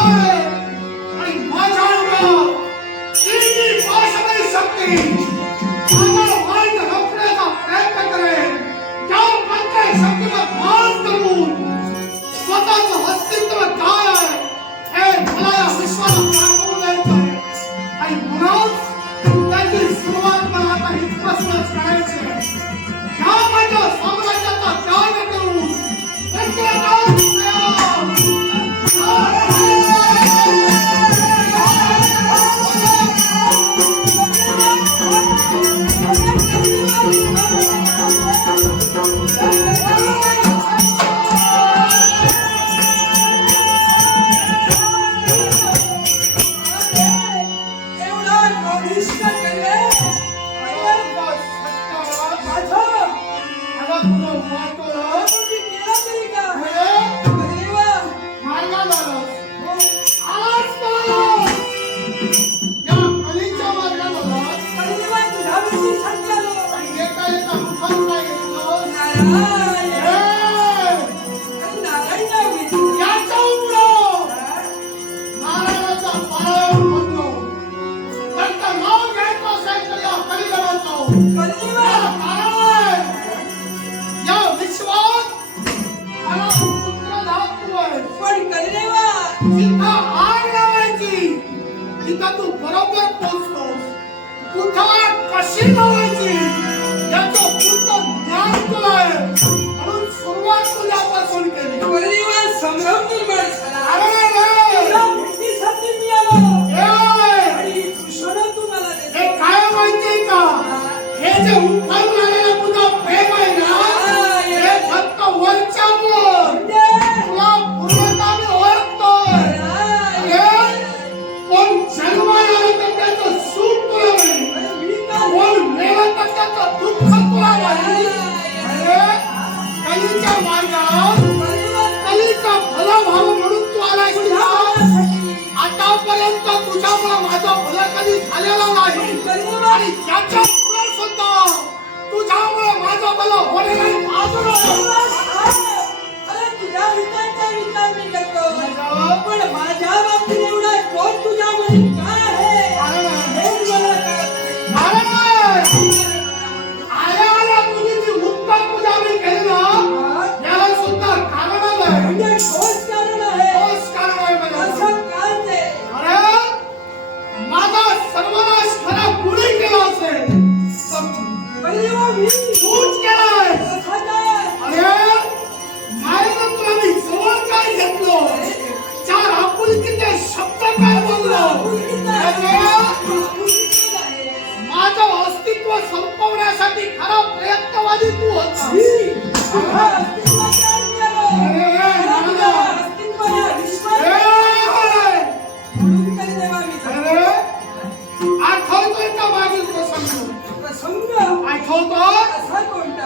Glory! तिथं तू बरोबर पोचतोस कुठं कशी लावायची याचं पूर्ण ज्ञान तुला आहे. म्हणून सुरुवात तुझ्यापासून केली. त्यामुळे माझा भला कधी झालेला नाही. आणि त्याच्या सुद्धा. तुझ्यामुळे माझा भला होणे पण माझ्या बाबतीत एवढा कोण तुझ्यामध्ये अस्तित्व संपवण्यासाठी खरा प्रयत्नवादी तू आठवतोय का मागील प्रसंग? प्रसंग? आठवतो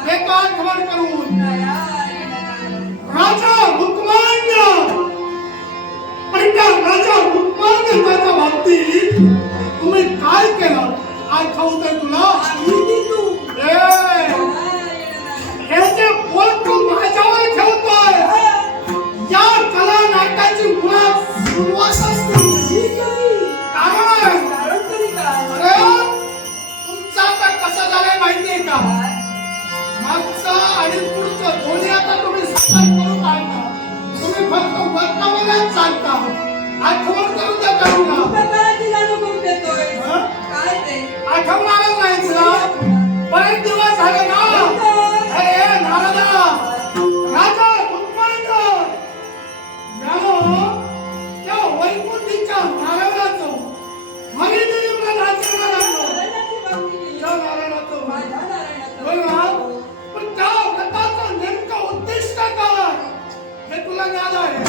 हे का आठवण करून. राजा हुकमान पण त्या राजा हुकमान त्याच्या बाबतीत तुम्ही काय केलं? काय खाऊ दे तुला? ह्याचे पोट माझ्यावर ठेवतोय. या कला नाटकाची मुळात सुरुवात असते. कारण? तुमचं आता कसं झालंय माहितीये का? मागचं आणि पुढचं दोन्ही आता तुम्ही सतत करून आणता तुम्ही फक्त वर्तमानात चालता. आठवण आठवणारच नाही तुला बरेच झाले ना हे नारदा राजा त्या वैकुंठीच्या नारायणाचं मनी दिली मला नाचणार लागलं त्या नारायणाचं पण त्या व्रताचं नेमकं उद्दिष्ट काय? हे तुला ज्ञान आहे.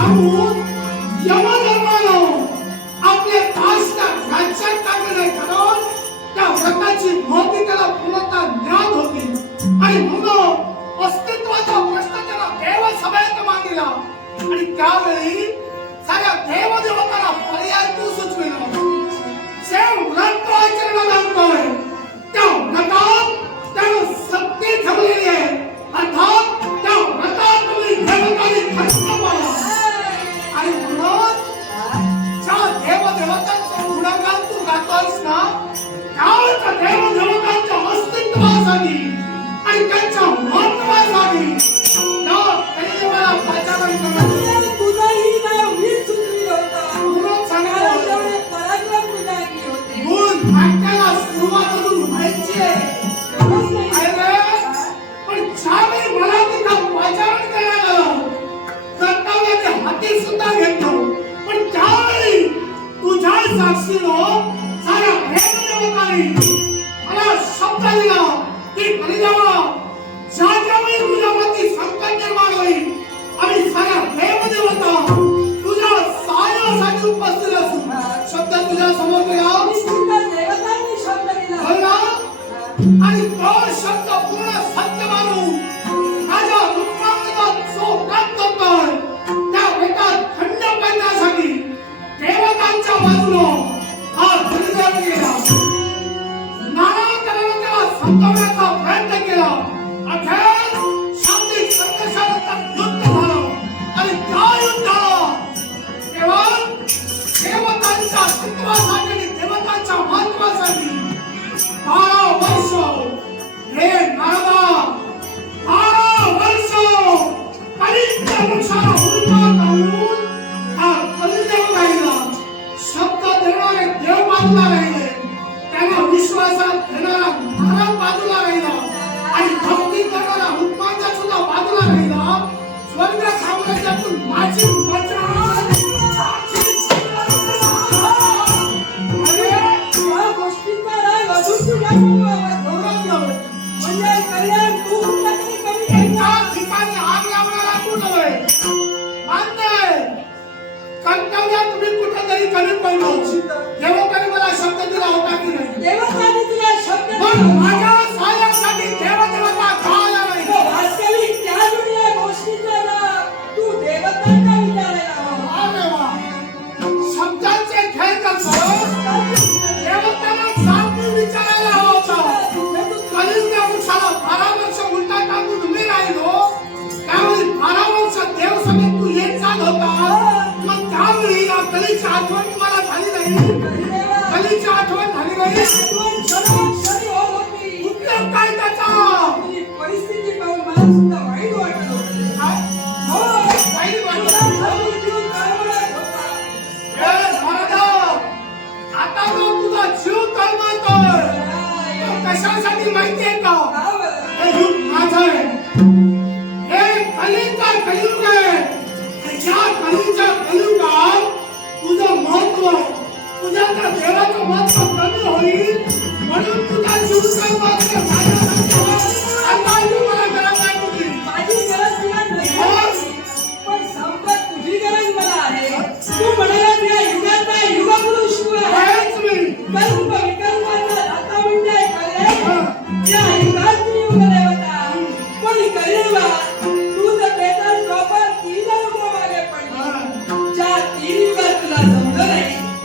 राहू यमधर्माला आपले दास त्या राज्यात टाकले कारण त्या व्रताची महती त्याला पूर्णता ज्ञान होती. आणि म्हणून अस्तित्वाचा प्रश्न त्याला देव सभेत मांडला. आणि त्यावेळी साऱ्या देव मी सुद्धा घेतो. पण त्यावेळी तुझ्या साक्षीनं साऱ्या प्रेमदेवतांनी मला शब्द दिला की परिजावा ज्या ज्यावेळी तुझ्यावरती संकट निर्माण होईल आणि साऱ्या प्रेमदेवता तुझ्या सायासाठी उपस्थित Ele para a. Eu कलेची आठवण तुम्हाला झाली नाही. कलेची आठवण झाली नाही.